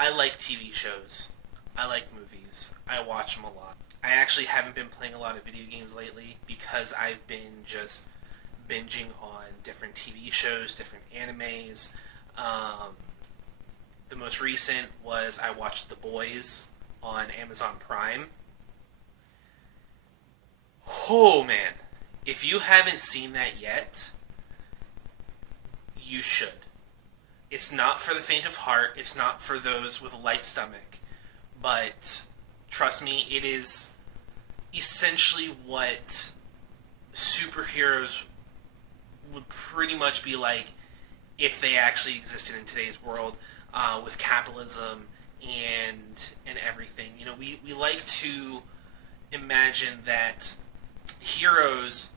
I like TV shows. I like movies. I watch them a lot. I actually haven't been playing a lot of video games lately because I've been just binging on different TV shows, different animes. Um, the most recent was I watched The Boys on Amazon Prime. Oh man, if you haven't seen that yet, you should. It's not for the faint of heart, it's not for those with a light stomach, but trust me, it is essentially what superheroes would pretty much be like if they actually existed in today's world, with capitalism and everything. You know, we like to imagine that heroes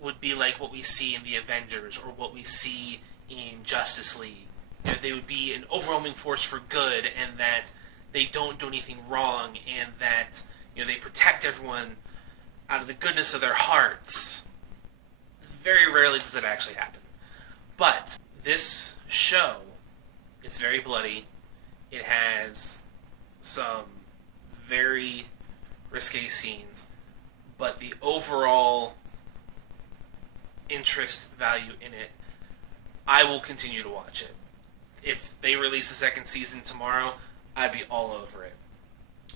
would be like what we see in the Avengers or what we see in Justice League. You know, they would be an overwhelming force for good, and that they don't do anything wrong, and that they protect everyone out of the goodness of their hearts. Very rarely does it actually happen. But this show, it's very bloody. It has some very risque scenes, but the overall interest value in it, I will continue to watch it. If they release a second season tomorrow, I'd be all over it.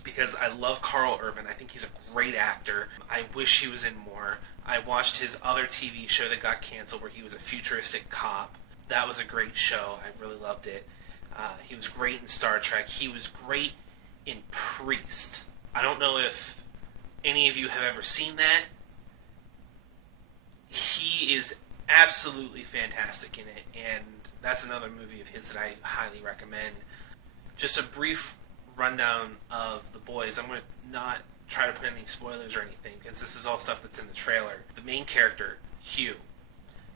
Because I love Carl Urban. I think he's a great actor. I wish he was in more. I watched his other TV show that got canceled where he was a futuristic cop. That was a great show. I really loved it. He was great in Star Trek. He was great in Priest. I don't know if any of you have ever seen that. He is absolutely fantastic in it, and that's another movie of his that I highly recommend. Just a brief rundown of The Boys. I'm going to not try to put any spoilers or anything, because this is all stuff that's in the trailer. The main character, Hugh,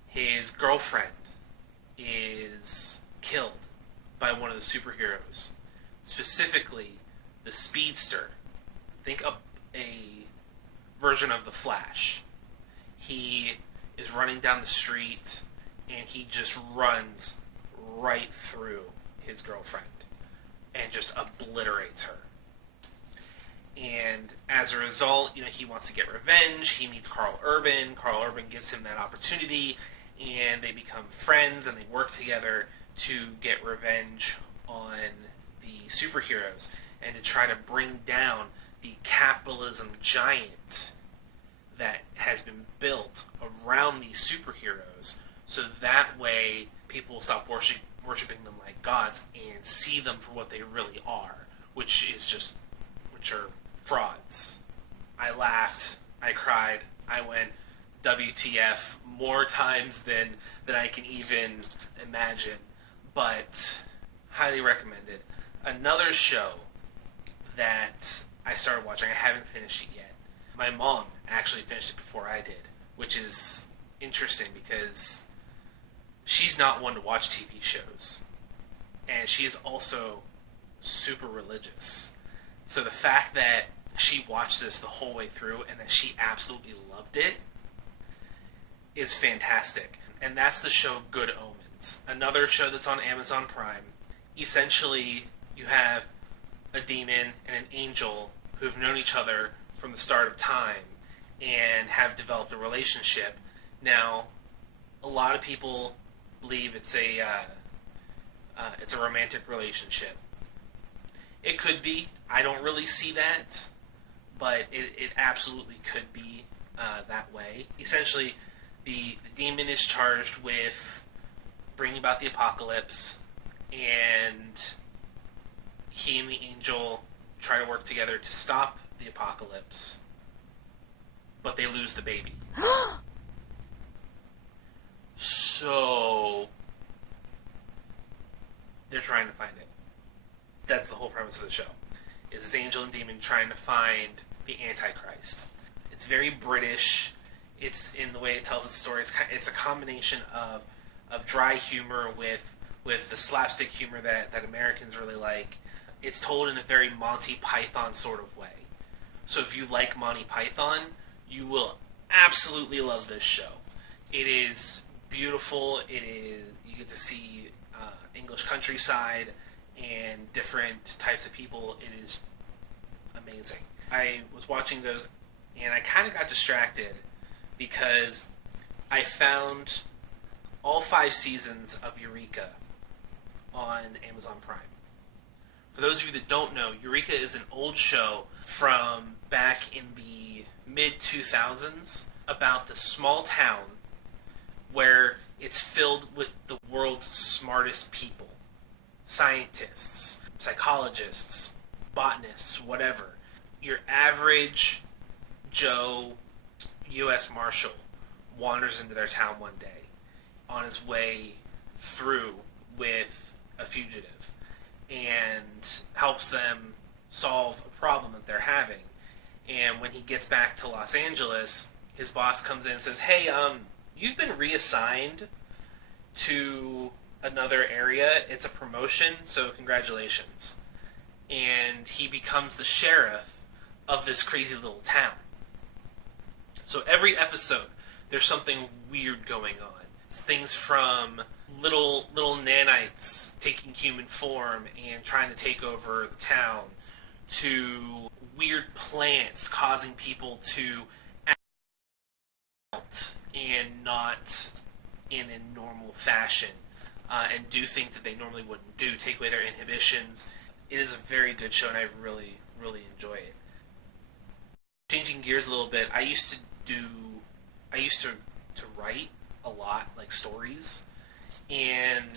his girlfriend is killed by one of the superheroes. Specifically, the Speedster. Think of a version of the Flash. He is running down the street, and he just runs right through his girlfriend and just obliterates her. And as a result, he wants to get revenge. He meets Carl Urban. Carl Urban gives him that opportunity, and they become friends, and they work together to get revenge on the superheroes and to try to bring down the capitalism giant that has been built around these superheroes, so that way people will stop worshiping them like gods and see them for what they really are, which are frauds. I laughed, I cried, I went WTF more times than I can even imagine, but highly recommended. Another show that I started watching, I haven't finished it yet. My mom actually finished it before I did, which is interesting because she's not one to watch TV shows. And she is also super religious. So the fact that she watched this the whole way through and that she absolutely loved it is fantastic. And that's the show Good Omens. Another show that's on Amazon Prime. Essentially, you have a demon and an angel who've known each other from the start of time and have developed a relationship. Now, a lot of people believe it's a romantic relationship. It could be. I don't really see that, but it absolutely could be that way. Essentially, the demon is charged with bringing about the apocalypse, and he and the angel try to work together to stop the apocalypse, but they lose the baby. So they're trying to find it. That's the whole premise of the show. Is this angel and demon trying to find the Antichrist. It's very British. It's in the way it tells its story. It's a combination of dry humor with the slapstick humor that Americans really like. It's told in a very Monty Python sort of way. So if you like Monty Python, you will absolutely love this show. It is beautiful. You get to see English countryside, and different types of people. It is amazing. I was watching those and I kind of got distracted because I found all 5 seasons of Eureka on Amazon Prime. For those of you that don't know, Eureka is an old show from back in the mid-2000s about the small town where it's filled with the world's smartest people. Scientists, psychologists, botanists, whatever. Your average Joe U.S. Marshal wanders into their town one day on his way through with a fugitive and helps them solve a problem that they're having. And when he gets back to Los Angeles, his boss comes in and says, "Hey, you've been reassigned to another area. It's a promotion, so congratulations." And he becomes the sheriff of this crazy little town. So every episode, there's something weird going on. It's things from little nanites taking human form and trying to take over the town, to weird plants causing people to act out and not in a normal fashion, and do things that they normally wouldn't do, take away their inhibitions. It is a very good show, and I really, really enjoy it. Changing gears a little bit, I used to write a lot, like stories, and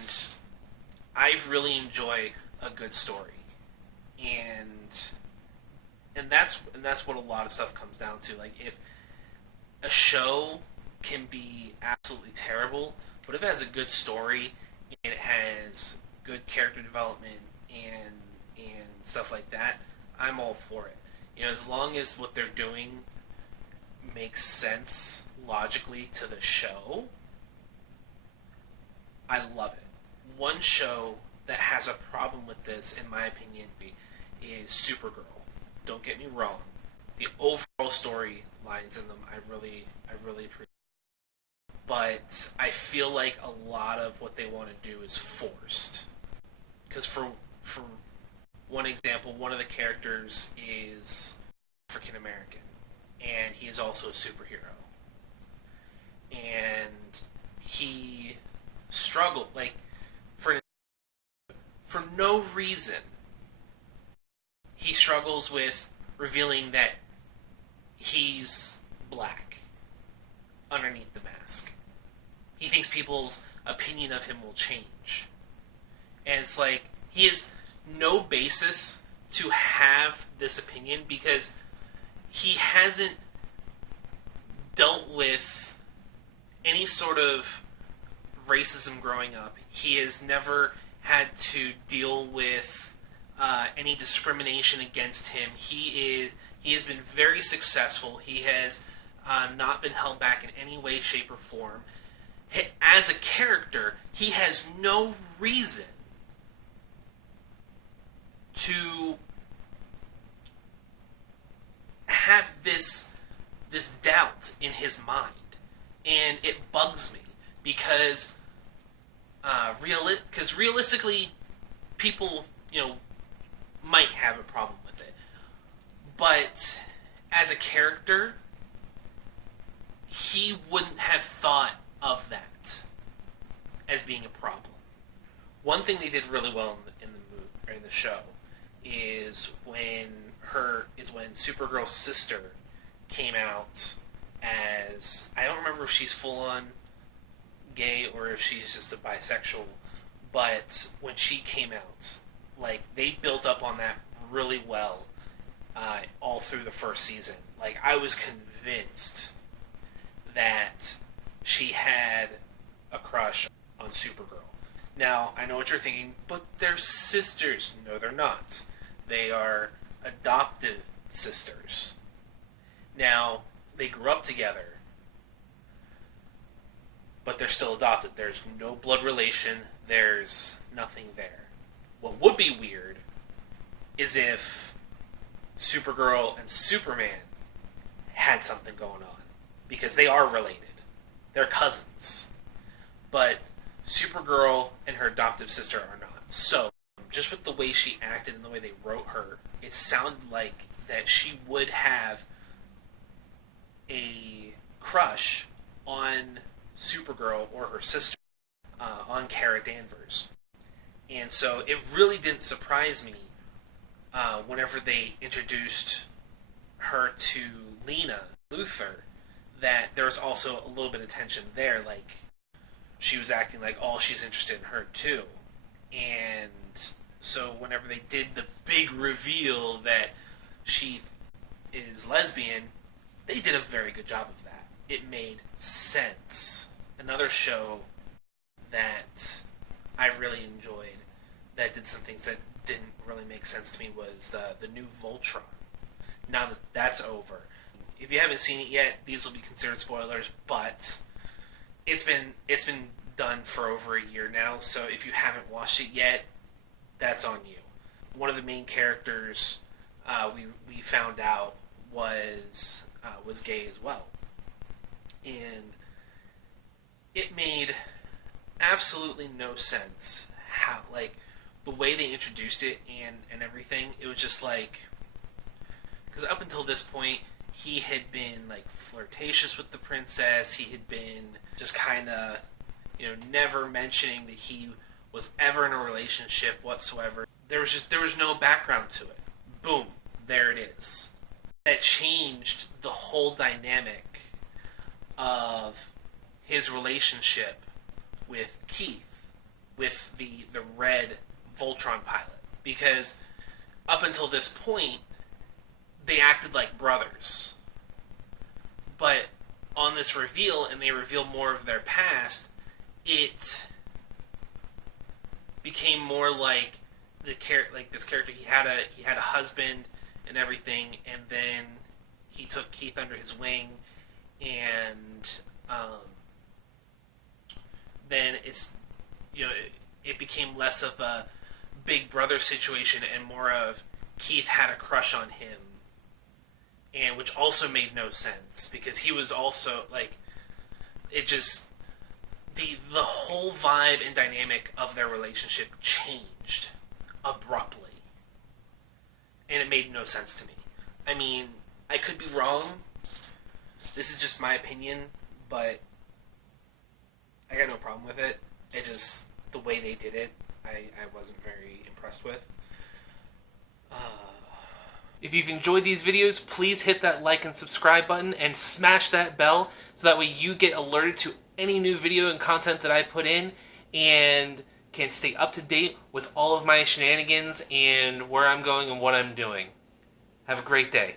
I really enjoy a good story, and that's what a lot of stuff comes down to. Like, if a show can be absolutely terrible, but if it has a good story and it has good character development and stuff like that, I'm all for it. You know, as long as what they're doing makes sense logically to the show, I love it. One show that has a problem with this, in my opinion, is Supergirl. Don't get me wrong. The overall storylines in them, I really appreciate. But I feel like a lot of what they want to do is forced. Because for one example, one of the characters is African American, and he is also a superhero. And he struggled, like, for no reason, he struggles with revealing that he's black underneath the mask. He thinks people's opinion of him will change. And it's like, he has no basis to have this opinion because he hasn't dealt with any sort of racism growing up. He has never had to deal with any discrimination against him. He has been very successful. He has not been held back in any way, shape, or form. As a character, he has no reason to have this doubt in his mind, and it bugs me because realistically, people, might have a problem with it, but as a character, he wouldn't have thought of that as being a problem. One thing they did really well in the show is when Supergirl's sister came out as, I don't remember if she's full on gay or if she's just a bisexual, but when she came out, like, they built up on that really well all through the first season. Like, I was convinced that she had a crush on Supergirl. Now, I know what you're thinking, but they're sisters. No, they're not. They are adopted sisters. Now, they grew up together, but they're still adopted. There's no blood relation. There's nothing there. What would be weird is if Supergirl and Superman had something going on, because they are related. They're cousins. But Supergirl and her adoptive sister are not. So, just with the way she acted and the way they wrote her, it sounded like that she would have a crush on Supergirl or her sister, on Kara Danvers. And so it really didn't surprise me whenever they introduced her to Lena Luthor that there was also a little bit of tension there. Like, she was acting like, oh, she's interested in her too. And so whenever they did the big reveal that she is lesbian, they did a very good job of that. It made sense. Another show that I really enjoyed that did some things that didn't really make sense to me was the new Voltron. Now that that's over, if you haven't seen it yet, these will be considered spoilers, but it's been done for over a year now, so if you haven't watched it yet, that's on you. One of the main characters we found out was gay as well, and it made absolutely no sense how, like, the way they introduced it and everything. It was just like, because up until this point he had been like flirtatious with the princess. He had been just kind of, never mentioning that he was ever in a relationship whatsoever. There was no background to it. Boom, there it is. That changed the whole dynamic of his relationship with Keith, with the red Voltron pilot. Because up until this point, they acted like brothers. But on this reveal, and they reveal more of their past, it became more like this character. He had a husband and everything, and then he took Keith under his wing, and then it became less of a big brother situation and more of Keith had a crush on him, and which also made no sense because he was also like, it just, the whole vibe and dynamic of their relationship changed abruptly, and it made no sense to me. I mean, I could be wrong. This is just my opinion, but I got no problem with it. It just, the way they did it, I wasn't very impressed with. If you've enjoyed these videos, please hit that like and subscribe button and smash that bell so that way you get alerted to any new video and content that I put in and can stay up to date with all of my shenanigans and where I'm going and what I'm doing. Have a great day.